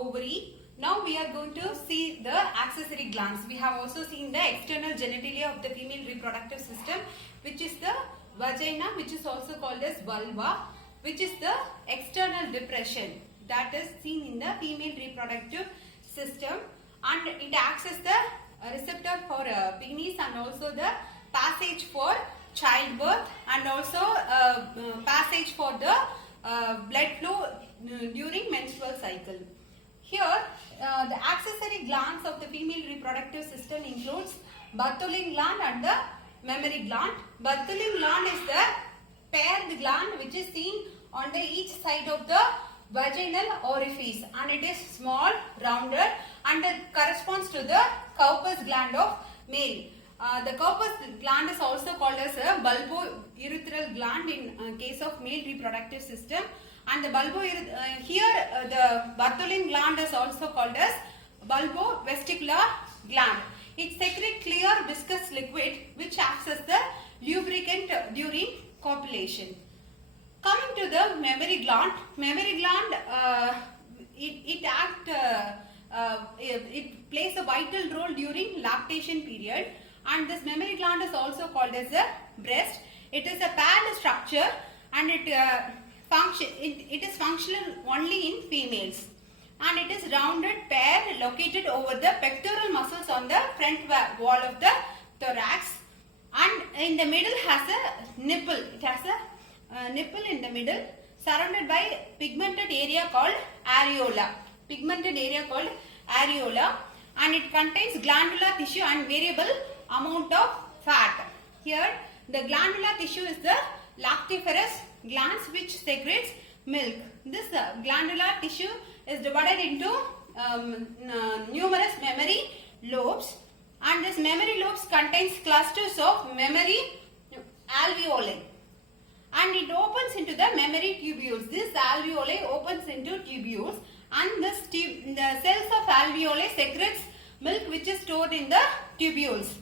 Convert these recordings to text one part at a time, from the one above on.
ovary. Now we are going to see the accessory glands. We have also seen the external genitalia of the female reproductive system, which is the vagina, which is also called as vulva, which is the external depression that is seen in the female reproductive system, and it acts as the receptor for penis and also the passage for childbirth and also passage for the blood flow during menstrual cycle. Here the accessory glands of the female reproductive system includes Bartholin gland and the mammary gland. Bartholin gland is the paired gland which is seen on the each side of the vaginal orifice, and it is small, rounded, and it corresponds to the Cowper's gland of male. The Cowper's gland is also called as a bulbourethral gland in case of male reproductive system, and the the Bartholin gland is also called as bulbovesicular gland. It secretes clear viscous liquid which acts as the lubricant during copulation. Coming to the mammary gland, it plays a vital role during lactation period, and this mammary gland is also called as a breast. It is a paired structure and it is functional only in females, and it is rounded pair located over the pectoral muscles on the front wall of the thorax, and in the middle has a nipple. It has a nipple in the middle surrounded by pigmented area called areola. And it contains glandular tissue and variable amount of fat. Here the glandular tissue is the lactiferous glands which secretes milk. This glandular tissue is divided into numerous mammary lobes, and this mammary lobes contains clusters of mammary alveoli, and it opens into the mammary tubules. This alveoli opens into tubules, and the cells of alveoli secretes milk which is stored in the tubules,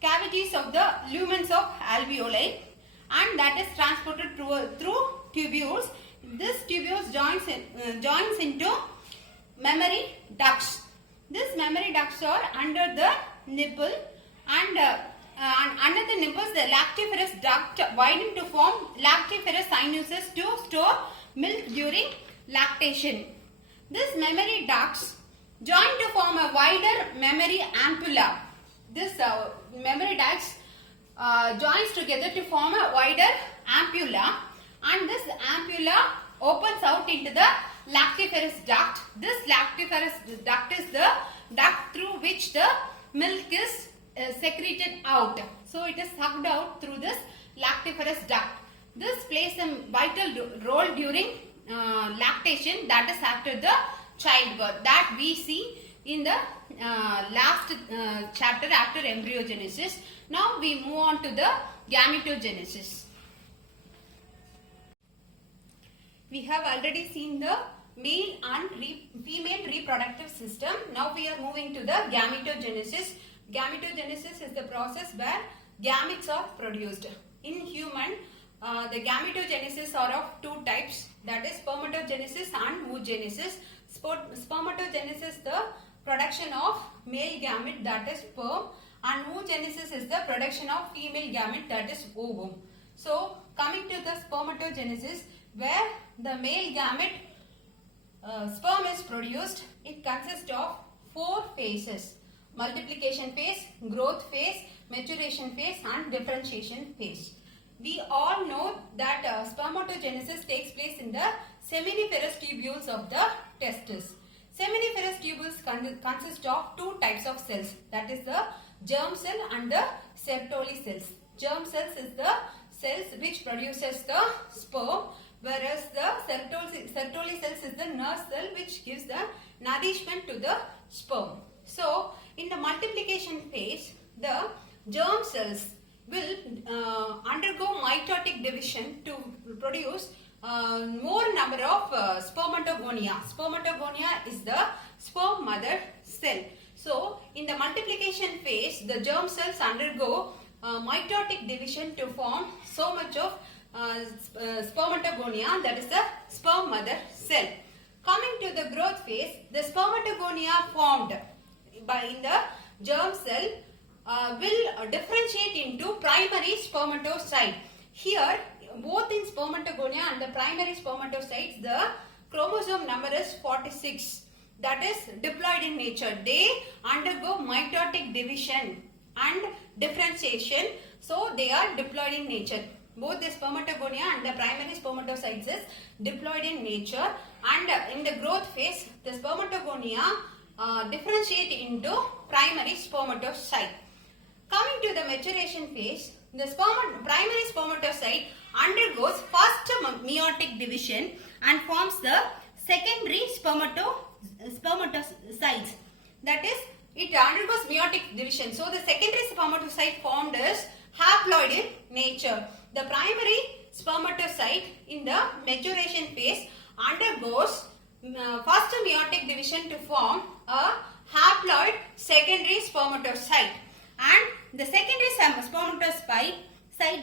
cavities of the lumens of alveoli, and that is transported through tubules. This tubules joins into mammary ducts. These mammary ducts are under the nipple, and under the nipples the lactiferous duct widen to form lactiferous sinuses to store milk during lactation. These mammary ducts join to form a wider mammary ampulla. This mammary ducts joins together to form a wider ampulla, and this ampulla opens out into the lactiferous duct. This lactiferous duct is the duct through which the milk is secreted out. So it is sucked out through this lactiferous duct. This plays a vital role during lactation, that is after the childbirth, that we see in the last chapter after embryogenesis. Now we move on to the gametogenesis. We have already seen the male and female reproductive system. Now we are moving to the gametogenesis. Gametogenesis is the process where gametes are produced. In human, the gametogenesis are of two types, that is spermatogenesis and oogenesis. Spermatogenesis, the production of male gamete, that is sperm, and oogenesis is the production of female gamete, that is ovum. So coming to the spermatogenesis, where the male gamete sperm is produced, it consists of 4 phases: multiplication phase, growth phase, maturation phase, and differentiation phase. We all know that spermatogenesis takes place in the seminiferous tubules of the testis. Seminiferous tubules consist of 2 types of cells, that is the germ cell and the Sertoli cells. Germ cells is the cells which produces the sperm, whereas the Sertoli cells is the nurse cell which gives the nourishment to the sperm. So in the multiplication phase, the germ cells will undergo mitotic division to produce more number of spermatogonia. Spermatogonia is the sperm mother cell. So in the multiplication phase, the germ cells undergo mitotic division to form so much of spermatogonia, that is the sperm mother cell. Coming to the growth phase, the spermatogonia formed in the germ cell will differentiate into primary spermatocyte. Here, both in spermatogonia and the primary spermatocytes, the chromosome number is 46. That is diploid in nature. They undergo mitotic division and differentiation. So, they are diploid in nature. Both the spermatogonia and the primary spermatocytes is diploid in nature, and in the growth phase, the spermatogonia differentiate into primary spermatocyte. Coming to the maturation phase, the primary spermatocyte undergoes first meiotic division and forms the secondary spermatocytes. That is, it undergoes meiotic division. So, the secondary spermatocyte formed is haploid in nature. The primary spermatocyte in the maturation phase undergoes first meiotic division to form a haploid secondary spermatocyte, and the secondary spermatocyte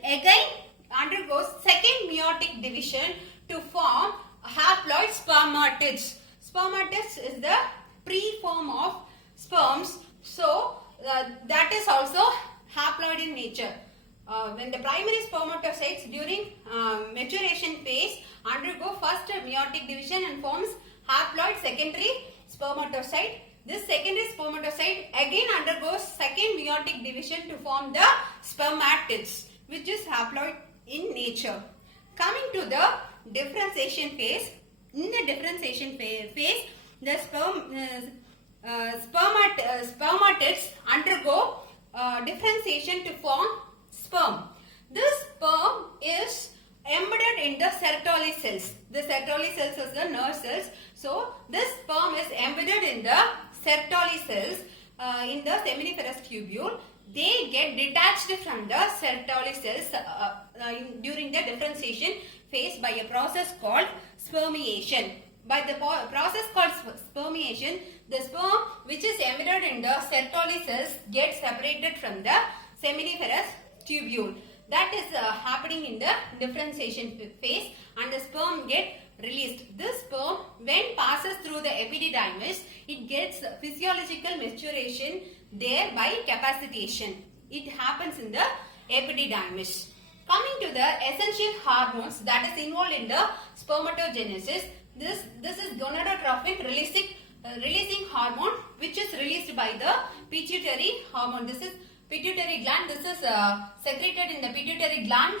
again undergoes second meiotic division to form haploid spermatids. Spermatids is the pre-form of sperms, so that is also haploid in nature. When the primary spermatocytes during maturation phase undergo first meiotic division and forms haploid secondary spermatocyte, this secondary spermatocyte again undergoes second meiotic division to form the spermatids, which is haploid in nature. Coming to the differentiation phase, in the differentiation phase, the spermatids undergo differentiation to form sperm. This sperm is embedded in the Sertoli cells. The Sertoli cells is the nerve cells. So, this sperm is embedded in the Sertoli cells in the seminiferous tubule. They get detached from the Sertoli cells during the differentiation phase by a process called spermiation. By the process called spermiation, the sperm which is embedded in the Sertoli cells gets separated from the seminiferous tubule. That is happening in the differentiation phase, and the sperm get released. This sperm, when passes through the epididymis, it gets physiological maturation there by capacitation. It happens in the epididymis. Coming to the essential hormones that is involved in the spermatogenesis, this is gonadotrophin releasing hormone, which is released by the pituitary hormone. This is pituitary gland. This is secreted in the pituitary gland,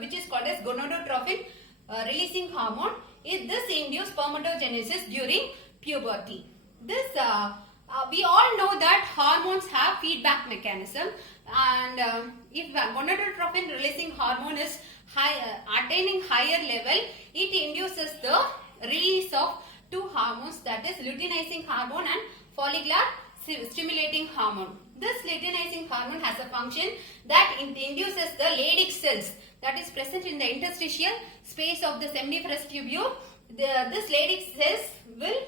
which is called as gonadotrophin releasing hormone. This induces spermatogenesis during puberty. This we all know that hormones have feedback mechanism, and if gonadotrophin releasing hormone is attaining higher level, it induces the release of two hormones, that is luteinizing hormone and follicular stimulating hormone. This luteinizing hormone has a function that induces the Leydig cells that is present in the interstitial space of the seminiferous tubule. This Leydig cells will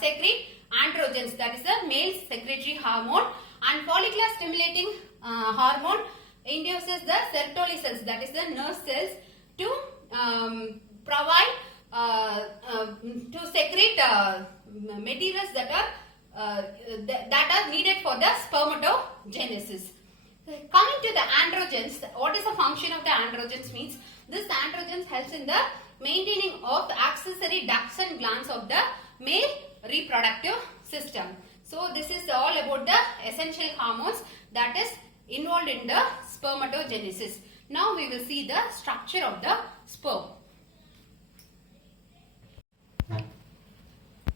secrete androgens, that is the male secretory hormone, and follicular stimulating hormone induces the Sertoli cells, that is the nerve cells, to provide to secrete materials that are needed for the spermatogenesis. Coming to the androgens, what is the function of the androgens means? This androgens helps in the maintaining of the accessory ducts and glands of the male reproductive system. So this is all about the essential hormones that is involved in the spermatogenesis. Now we will see the structure of the sperm.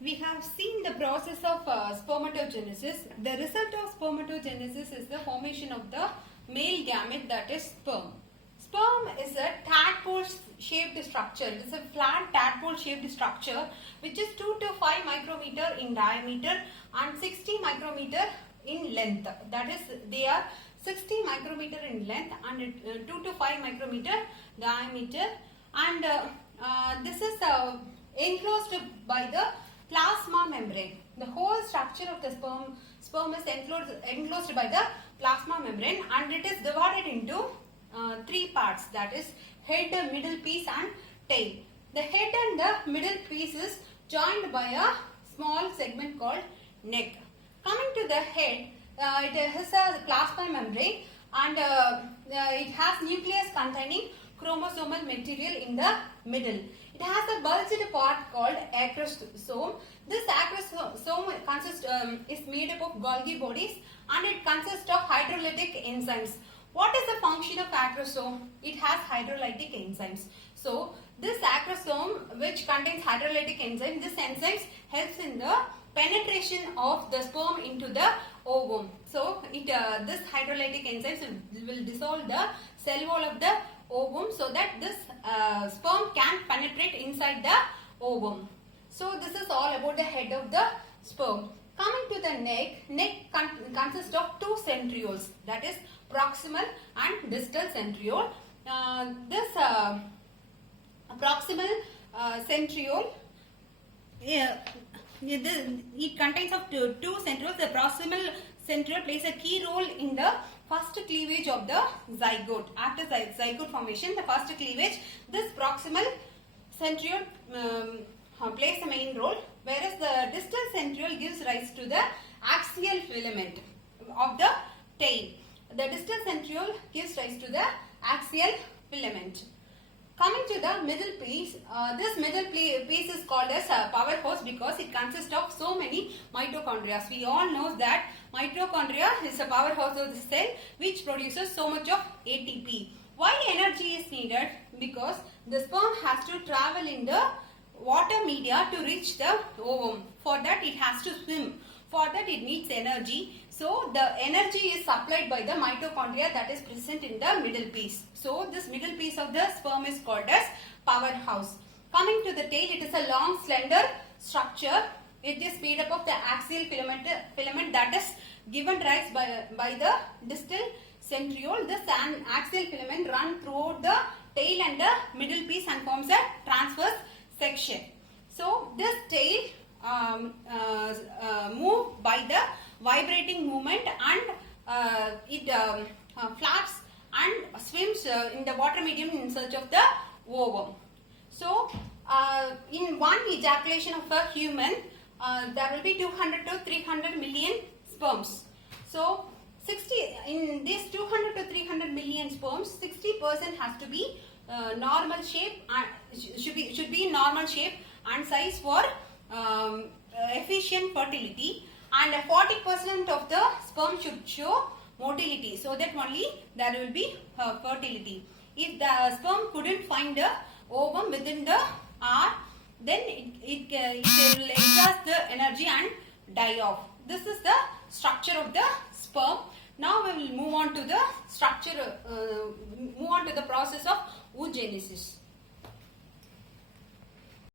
We have seen the process of spermatogenesis. The result of spermatogenesis is the formation of the male gamete, that is sperm. Sperm is a tadpole shaped structure. It is a flat tadpole shaped structure which is 2 to 5 micrometer in diameter and 60 micrometer in length. That is, they are 60 micrometer in length and 2 to 5 micrometer diameter, and this is enclosed by the plasma membrane. The whole structure of the sperm is enclosed by the plasma membrane, and it is divided into 3 parts, that is head, middle piece and tail. The head and the middle piece is joined by a small segment called neck. Coming to the head, it has a clasper membrane and it has nucleus containing chromosomal material in the middle. It has a bulged part called acrosome. This acrosome is made up of Golgi bodies and it consists of hydrolytic enzymes. What is the function of acrosome? It has hydrolytic enzymes. So this acrosome which contains hydrolytic enzymes, this enzymes helps in the penetration of the sperm into the ovum. So this hydrolytic enzymes will dissolve the cell wall of the ovum so that this sperm can penetrate inside the ovum. So this is all about the head of the sperm. Coming to the neck consists of two centrioles, that is proximal and distal centriole. This proximal centriole, it contains of two centrioles. The proximal centriole plays a key role in the first cleavage of the zygote. After zygote formation, the first cleavage, this proximal centriole plays a main role, whereas the distal centriole gives rise to the axial filament of the tail. The distal centriole gives rise to the axial filament. Coming to the middle piece, this middle piece is called as a powerhouse because it consists of so many mitochondria. We all know that mitochondria is a powerhouse of the cell which produces so much of ATP. Why energy is needed? Because the sperm has to travel in the water media to reach the ovum. For that it has to swim. For that it needs energy. So the energy is supplied by the mitochondria that is present in the middle piece. So this middle piece of the sperm is called as powerhouse. Coming to the tail, it is a long slender structure. It is made up of the axial filament that is given rise by the distal centriole. This axial filament run throughout the tail and the middle piece and forms a transverse section. So this tail move by the vibrating movement and it flaps and swims in the water medium in search of the ovum. So in one ejaculation of a human, there will be 200 to 300 million sperms. So in these 200 to 300 million sperms, 60% has to be normal shape and should be normal shape and size for efficient fertility, and 40% of the sperm should show motility, so that only there will be fertility. If the sperm couldn't find the ovum within the hour, then it will exhaust the energy and die off. This is the structure of the sperm. Now we will move on to the structure, move on to the process of oogenesis.